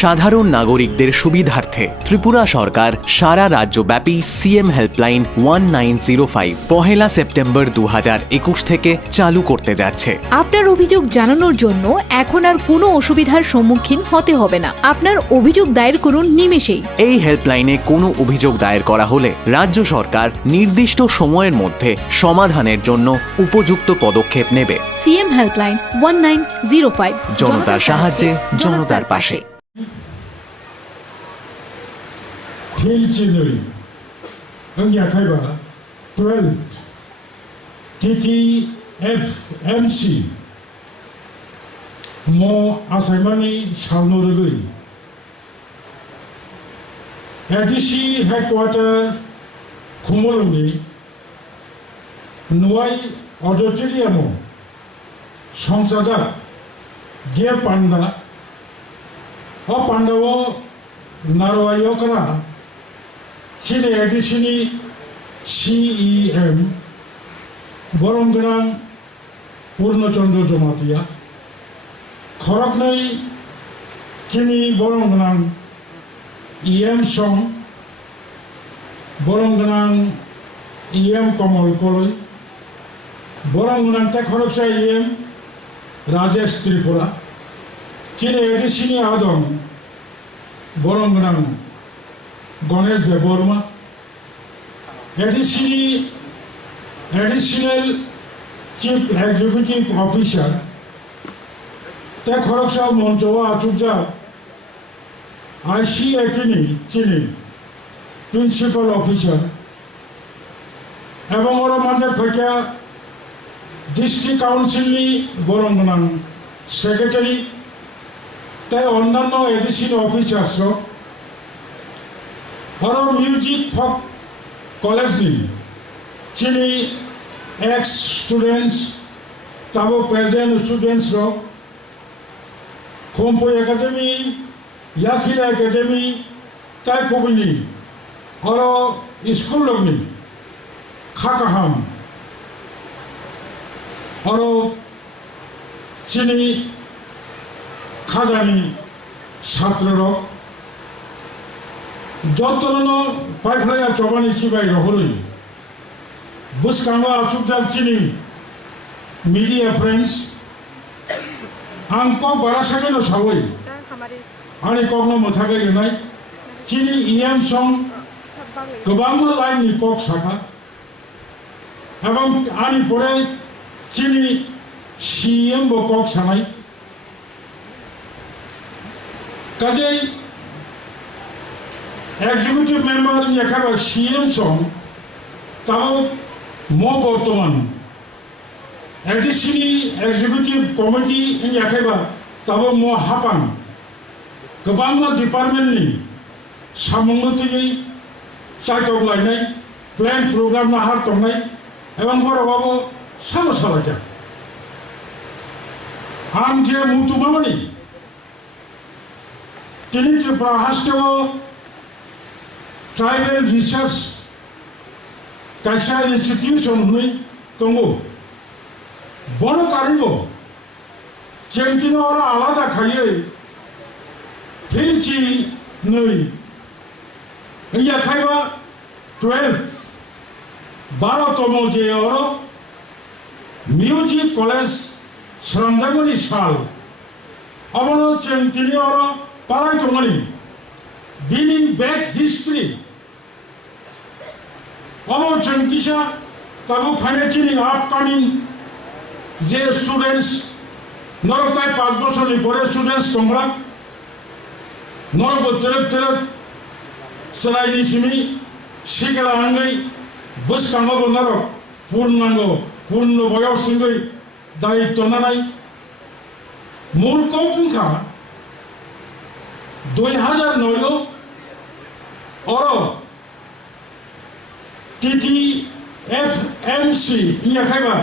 সাধারণ নাগরিকদের সুবিধার্থে ত্রিপুরা সরকার সারা রাজ্যব্যাপী সিএম হেল্পলাইন 1905 পহেলা সেপ্টেম্বর 2021 থেকে চালু করতে যাচ্ছে। আপনার অভিযোগ জানানোর জন্য এখন আর কোনো অসুবিধার সম্মুখীন হতে হবে না। আপনার অভিযোগ দায়ের করুন নিমেষেই। এই হেল্পলাইনে কোনো অভিযোগ দায়ের করা হলে রাজ্য সরকার নির্দিষ্ট সময়ের মধ্যে সমাধানের জন্য উপযুক্ত পদক্ষেপ নেবে। সিএম হেল্পলাইন 1905, জনতার সাহায্যে জনতার পাশে। Filchinui, Angyakaiba, 12, TTFMC, Mo Asaimani Shalnorugui, ADC Headquarter Kumulumi, Nuai Auditorium, Sangsada, Dear Panda, O Pandawo, Naroayokana, Chile Additionally CEM Borongran Purnachandra Jamatia Koraknai Chini Borongran EM Song Borongran EM Kamal Koloi Borongran Tekhoraksha EM Rajesh Tripura Chile Additionally Adam Borongran Ganesh Deborma, Additional Chief Executive Officer, Tek Horaksha Montowa Achubja, IC Chini, Principal Officer, Evamora Manda Pekya, District Council Borongnan, Secretary, Te Onnanno Additional Officers, Horror Music for College Chile ex-students, Tabo present students, Kompo Academy, Yakila Academy, Taikobini, Horror School of Me, Kakaham, Horror Chile Khajani, Satraro, Jotano Paiflaya Chobani Chibai Rohuri Buskanga Achubjal Chini Media Friends Anko Barasakano Sawai Ani Kogno Mothage Unai Chini EM Song Kabango Line Nikok Saka Abang Ani Pore Chini CM Bokok Sanai Kajai Executive Member Yakaba CM Song Tao Mo Botoman Additionally Executive Committee in Yakaba Tao Mo Hapan Kabanga Department Ni Samunguti Site of Line Plan Program Nahar Tonai Evan Borabo Samasalaja Am Jay Mutumamani Tinit Prahastevo Tribal Research Kaisa Institution hui Tongo Bono Karibo Chentino ora alada khaye Filchi Nui Yakaiba 12 Tomo Je Oro Music College Srandamani Sal Abono Chentino ora Parai Tomani Being back history About Chankisha, Tabu financially upcoming J students, not of type passport for students, Tonga, not about Terep, Salai Chimi, Shikara Hangai, Buskamo Naro, Purnango, Purno Boyo Singui, Dai Tonanai, Murko Punka, 2009 Oro TTFMC Yakaiba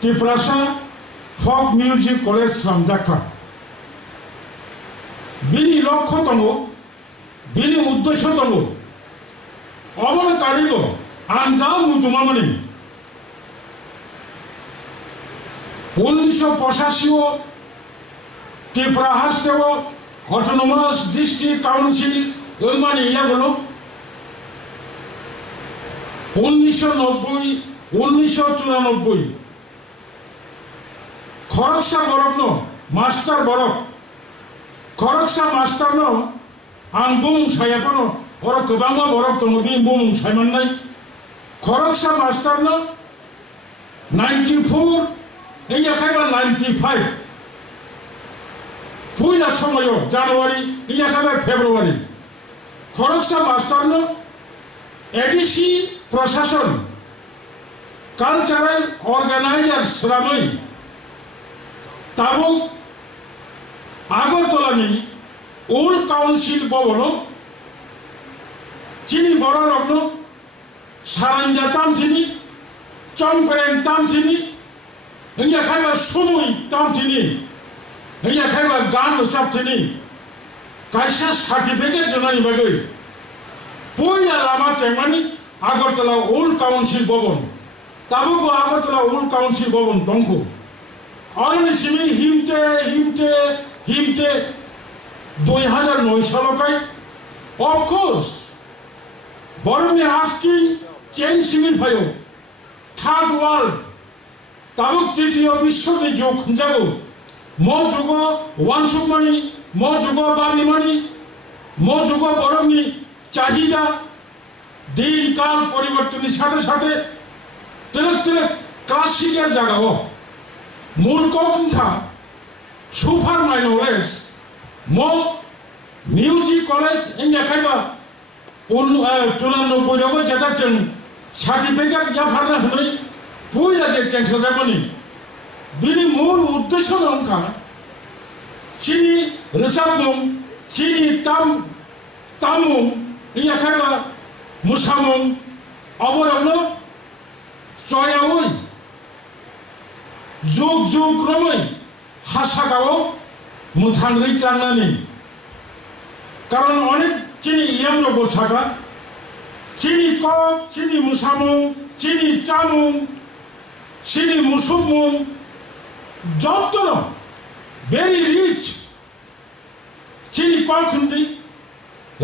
Tripurasa Folk Music College from Dhaka Bini Lokho Tongo Bini Uddesho Tongo Omar Karigo Anzao Mutumamani 1985 Tripura হাসতেও autonomous district council মানে ইয়াগুলো 1990 1994 খরকসা বরক master বরক খরকসা মাস্টাर आं बुं सायाफोर और गोबां बरक दङ बे बुं सायमोननाय खरकसा master 94 एयाखायबा 95 पयला समय जानुवारि एयाखायबा फेब्रुवारि खरकसा मास्टार एडिसि प्रशासन कालचारेल अर्गानाइजार श्रामै ताबुक আগরতলানি ओल्ड काउंसिल भवन चिनी बड़ रत्न सारंजा तामथिनी चंपें तामथिनी खायबा सुमुई तामथिनी खायबा गान रोजाबथिनी कायसा सार्टिफिकेट जनानि बागै पयला लामा चेंमानि আগরতলা ओल्ड काउंसिल भवन ताबुक আগরতলা ओल्ड काउंसिल भवन दंखौ आरो सिमी हिमते हिमते हिमते 2009 सालकाय of course बरमनि asking change सिमिल फायो third world ताबुक तृतीय विश्व जुग खुंजागौ म जुग वानसुकमानि म जुग बार्लिमानि म जुग बरमनि चाहिदा दिन काल परिवर्तननि साथे साथे तिलक तिलक क्लासिकेल जागाव मूलक खुंखा सुपार माइनरेस मो मिउजिक कलेज एंगाखायबा 94 जेटा जों सार्टिफिकेट याफारना होनाय पयला जे केंसजाबनि बिनि मूल उद्देश्य दंखा चिनि रोजाबमुं चिनि तामुं एंगाखायबा मुसामुं अबरावनो जयावै जुग जुग रमै हासागाव मुथांगै जानानै कारण अनेक चिनि इयामनो बसागा चिनि कक चिनि मुसामुं चिनि चामुं चिनि मुसुमुं जत्तन भेरी रिच चिनि कक हुन्दै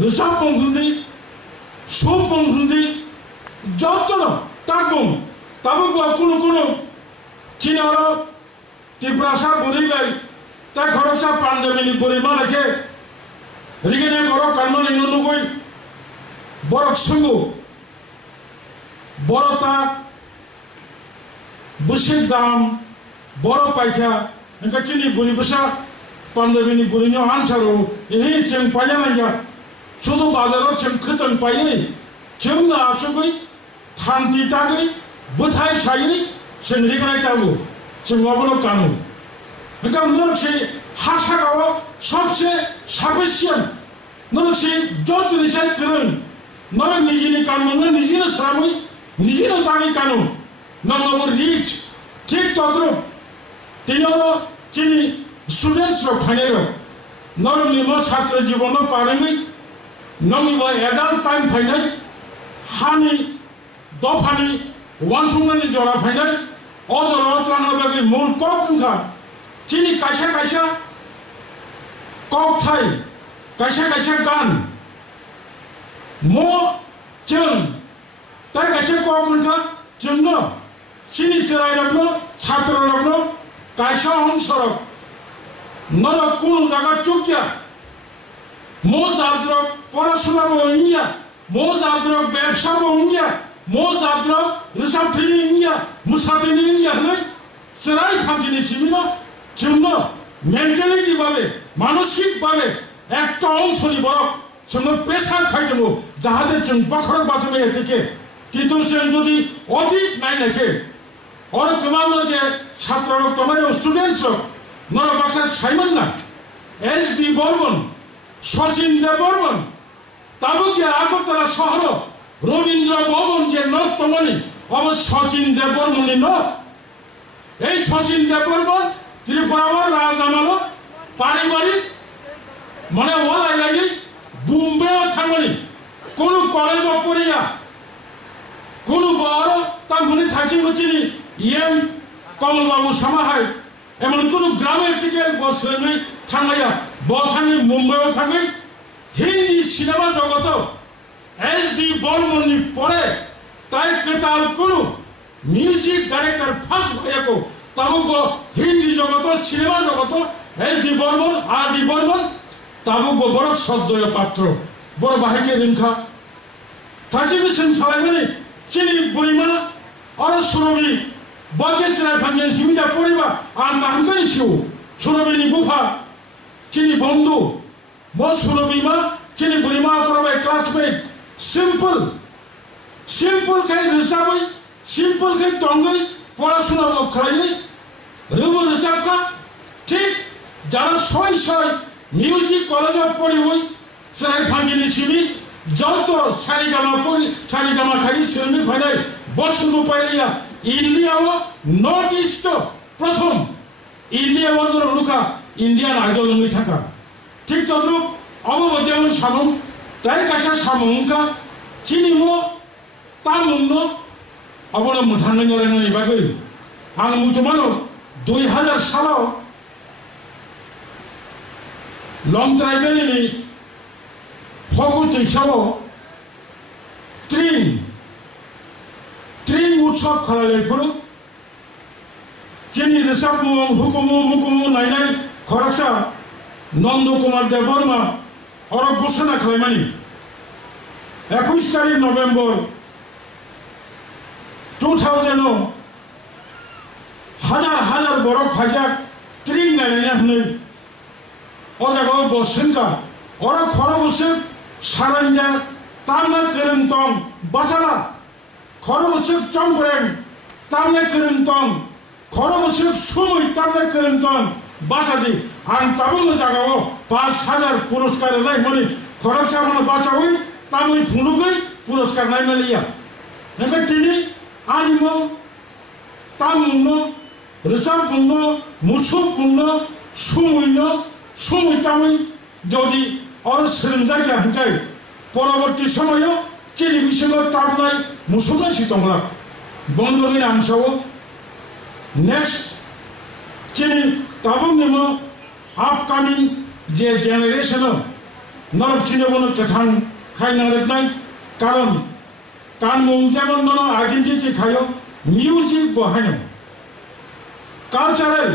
रोजाबमुं हुन्दै सुमुं हुन्दै जत्तन तागुं ताबुक कुनु कुनु चिनि आरो त्रिपुरासा बुरैबाय ता खरकसा पान्जाबिनि बुरैमा लेखे रिगेने बरक कानमानि नुनुगै बरक सुंगु बरता बुसिस दाम बर पाइखा इनका चिनि बुरैबसा पान्जाबिनि बुरैनि आन्सारो एहे जों पायानाया सुदु बाजाराव जों खोतन पायै जों आसुगै थान्ति तागै बुथाय सायै जों रिगनाय तागु जों कानू नरक्षी हासागाव सबसे साफिसियन नरक्षी जतनिसाय गोरों नर निजिनि कानून निजिनो स्रामै निजिनो दाङै कानून नंगौ रिच ठीक तद्रुप तिनियाव चिनि स्टूडेंट्स थानाय नरनि म छात्र जीवन पारेङै नंगौ एडाल्ट टाइम फैनाय हानि दफानि वानसुंनानि जरा फैनाय अजराव लांनो बागै मूल कक खुंखा चिनि कायसा कायसा कक थाय कायसा कायसा गान म जों ता कायसा कक खुंखा जोंनो चिनि चिरायरनो छात्ररनो कायसा अंसरक नर कुनु जागा चुकिया म जाद्रक पড়াশোনাबो इंगिया म जाद्रक व्यवसायबो इंगिया म जाद्रक रोजाबथिनि इंगिया मुसाथिनि इंगिया होनाय चिराय थामथिनि सिमिनो जोंनो मेन्टेलिटी भावे मानसिक भावे একটা অংশনি বরক जोंनो प्रेसार खायदोंबो जाहाथे जों बखरक बासबाय एथिके किन्तु जों जुदि अतीत नायनायखे और गोबां जे छात्ररक तमाय स्टुडेन्ट्स नर बाक्सा साइमन ना एस.डि. बर्मन सचिन देव बर्मन ताबुक जे আগরতলা শহর রবীন্দ্র ভবন যে নট তমনি অব সচিন দেব বর্মনি ন এই সচিন দেব বর্মন ত্রিপুরার রাজামালো পারিবারিক মানে ওলাই লাগি বোম্বে থাঙ্গনি কোন কলেজ পড়িয়া কোন বড় তাঙ্গনি থাকি হচ্ছিনি কমল বাবু সামাহাই এমন কোন গ্রামের টিকে বসে थांनाया बथांनि मुम्बाइआव थाङै हिन्दी सिनेमा जगतआव एस.डि. बर्मननि परे ताई कताल कुनु म्यूजिक डायरेक्टर फार्स्ट भएको ताबुको हिन्दी जगतआव सिनेमा जगतआव एस.डि. बर्मन आर.डि. बर्मन ताबुको बरक सद्दय पात्र बर बाहायके रिंखा थाजिबो जों सालायनानै चिनि बुरिमा आरो सुरबि बके चिनाय फांजेन सिमिदा परिबा आं गाहामखौ सिउ सुरबिनि बुफा चिनि बন্ধু म सुरबिमा चिनि बुरिमा करबाय क्लासमेट सिम्पल खाय रोजाबै सिम्पल खाय दंगै पড়াশোনা खालायै रोबो रोजाबखा ठीक যারা ছয় মিউজিক কলেজে পড়িবই চিনাই ফাংजेन सिमि যত সারিগামা খাই সেমি ফাইনাল বসুন পাইলিয়া ইন্ডিয়াও নর্থ ইস্ট প্রথম ইন্ডিয়া বন্দর লুকা ইন্ডিয়ান আইডল নই থাকা ঠিক তদ্রুপ অবব যেমন সামং তাই কাছে সামংকা চিনিমো তামুন্ন অবন মুঠান গরেননি বাগৈ আং মুজমানো 2000 সালাव लं ट्राइबेलनि फगुतैसाव ट्रिं उत्सव खालायफोर चिनि रोजाब हुकुमु नायनाय खरसा नंद कुमार देव बर्मा और घोषणा खालायमानि 21 तारिख नवेम्बर 2000 हाजार बरफ फाइजाक ट्रिं नायनाय हनै अजागाव बसंका और खरबसे सारंजा तामना करंतं बाजाला खरबसे चंब्रें तामना करंतं खरबसे सुमै तामना करंतं बाजादि आं ताबुन जागाव 5000 पुरस्कार नाय मनि खरबसा मन बाजावै तामै फुनुगै पुरस्कार नाय मलिया नका तिनि आनिमो तामुनो रोजाबमुनो मुसुबमुनो सुमैनो সময়তামই যদি আর সেরেঞ্জাকে হাঁকাই পরবর্তী সময়ও টেলিভিশন তাবনাই মুসুমনাই সিতংলা বন্ধনের আংশাও নেক্সট চিনি তাবুং নিমো আপকামিং যে জেনারেশন নরব সিনেবন কেথাং খাই নারেকনাই কারণ কান মুং যেমন নন আইডেন্টিটি খায়ো মিউজিক বহানো কালচারাল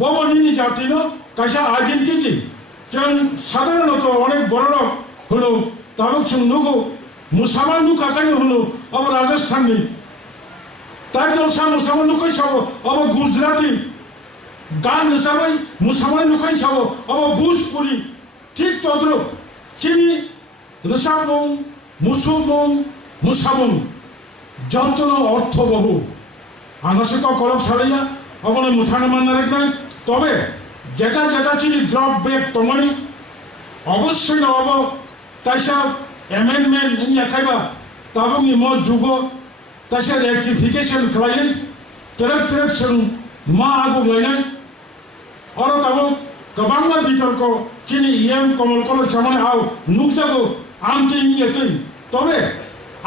ববনিনি জাতিনো কাইসা আইডেন্টিটি जों সাধারণত অনেক বড় লোক হলো তাবুক जों नुगो मुसामान नुखाखानि हलो अब राजस्थाननि ताइ दसा मुसामान नुखाय साबो अब गुजराती गान हिसाबै मुसामान नुखाय साबो अब भोजपुरी ठीक तद्रुप चिनि रोजाबमुं मुसुबमुं मुसामुं যন্ত্রণ অর্থবহু আংশিক কলক সারাইয়া অবনে মুঠানে মান্নারেকনাই তবে যেটা চিনি ড্রপ ব্যাক তমনি অবশ্যই নব তাইসা অ্যামেন্ডমেন্ট ইয়াখাইবা তাবুংনি ম যুগ তাইসা রেক্টিফিকেশন খালাই ट्रेक जों मा आगुग लायनाय और ताबो गोबां बितर्क चिनि इएम कमल कलेज सामने आव नुकजागो आंथि इयतै तबे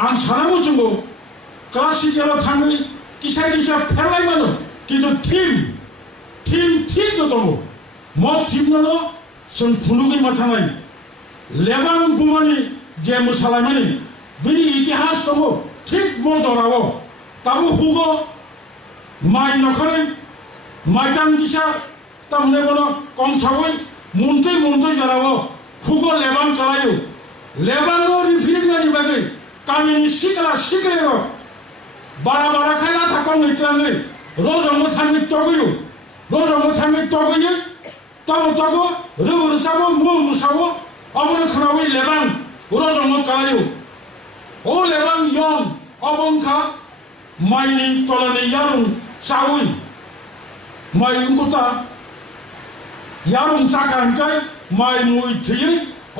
आं सानाबो जोंगो क्लासिकेल थाङै किसा फेरलाय मानो किन्तु थीम ठीक दङ म थीमनो जों फुलुगै माथानाय लेबां बुमानि जे मोसालायमानि बिनि इतिहास दङ ठीक मजराव ताबो हुगो माइ नखरै माइतां किसा तामने बनो कंसावै मुन्थै जराव हुगो लेबां कालायो लेबांनो रिफिलिंनानि बागै गामिनि सिकरेरो बारा खायना थाखं इतलाङै रजंगो थांनि तगैयो तगो रोबोरसाबो मुसाबो अबनो खनावै लेबां रजंगो कालायो ओ लेबां यं अबंखा माइनि तलानि यारुं सावै माइ उंगुता यारुं चाखांखाय माइ मुइ थैयै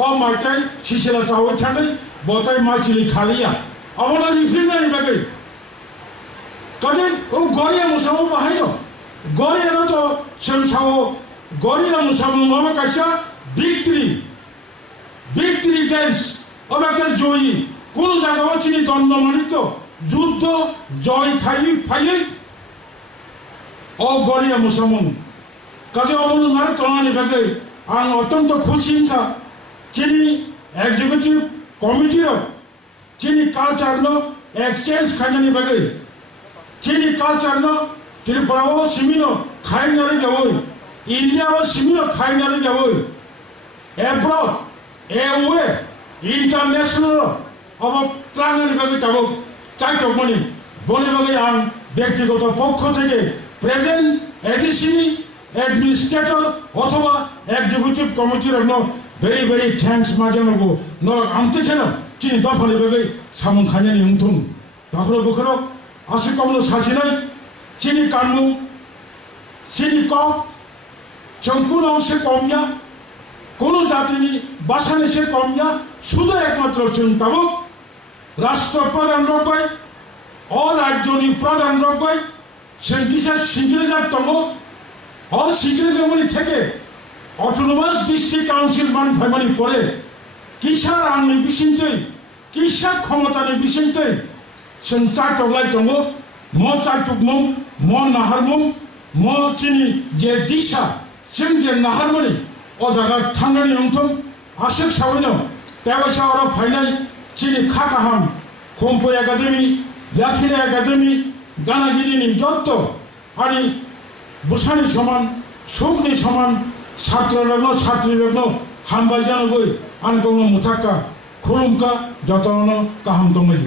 अ माइथाय सिसेला सावै थाङै बथाय माइसिलि खालिया अबनो रिफिलिंनानि बागै कदे ओ गरिया मुसाबो बाहायो गरियानो तो संसाव गरिया मुसाबो माबा काइसा victory dance अबेके जयी কোন জায়গাও চিনি দণ্ডমানিত যুদ্ধ জয় খাই ফাইলে অ গরিয়া মুসামন কাজে অবলম্বন তলানি বাকে আং অত্যন্ত খুশিঙ্কা চিনি এক্সিকিউটিভ কমিটির চিনি কালচারনো এক্সচেঞ্জ খাইনানি বাকে চিনি কালচারনো ত্রিপুরাও সিমিনো খাইনারি যাবই ইন্ডিয়াও সিমিনো খাইনারি যাবই এব্রড এওয়ে ইন্টারন্যাশনাল অব ত্রাঙ্গানি বাকে যাবো চাইটকমনি বলি বাকে আং ব্যক্তিগত পক্ষ থেকে প্রেজেন্ট এডিসিনি অ্যাডমিনিস্ট্রেটর অথবা এক্সিকিউটিভ কমিটির ভেরি ভেরি থ্যাঙ্কস মাজানো নর আমতে খেলো চিনি দফানি বাকে সামন খাইনানি উন্থুন তখন বখরো আসি কমনো সাচিনাই চিনি কানমু চিনি কম চঙ্কুন অংশে কমিয়া কোনো জাতিনি বাসানিসে কমিয়া শুধু একমাত্র চিন্তাবক রাষ্ট্রপ্রধান রকয় অরাজ্যনি প্রধান রকয় সেন্টিসের সিংরেজার তম অসিংরেজমনি থেকে অটোনোমাস ডিস্ট্রিক্ট কাউন্সিল মান ভাইমানি পরে কিসার আংনি বিসিন্তই কিসা ক্ষমতানি বিসিন্তই जों चाइटकलाय दङ म चाइटकमुं म नाहारमुं म चिनि जे दिशा जों जे नाहारमनि अ जागा थांनानै उंथुं आसिक सावैनो तेबायसा अरा फायनाय चिनि खाकाहाम कम्पो एकाडेमि याखिनि एकाडेमि गानागिरिनि जत्त आनि बुसानि समान सुखनि समान छात्ररनो छात्रीरनो हामबाय जानोबै आंखौनो मुथाक्का खुलुमका जतनो काहाम दंलै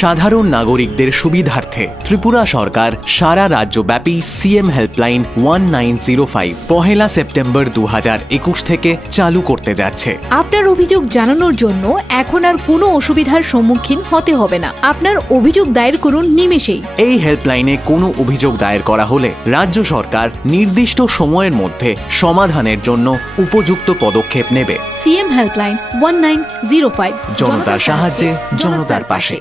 সাধারণ নাগরিকদের সুবিধার্থে ত্রিপুরা সরকার সারা রাজ্যব্যাপী সিএম হেল্পলাইন 1905 পহেলা সেপ্টেম্বর 2021 থেকে চালু করতে যাচ্ছে। আপনার অভিযোগ জানানোর জন্য এখন আর কোনো অসুবিধার সম্মুখীন হতে হবে না। আপনার অভিযোগ দায়ের করুন নিমেষেই। এই হেল্পলাইনে কোনো অভিযোগ দায়ের করা হলে রাজ্য সরকার নির্দিষ্ট সময়ের মধ্যে সমাধানের জন্য উপযুক্ত পদক্ষেপ নেবে। সিএম হেল্পলাইন 1905 জনতার সাহায্যে জনতার পাশে।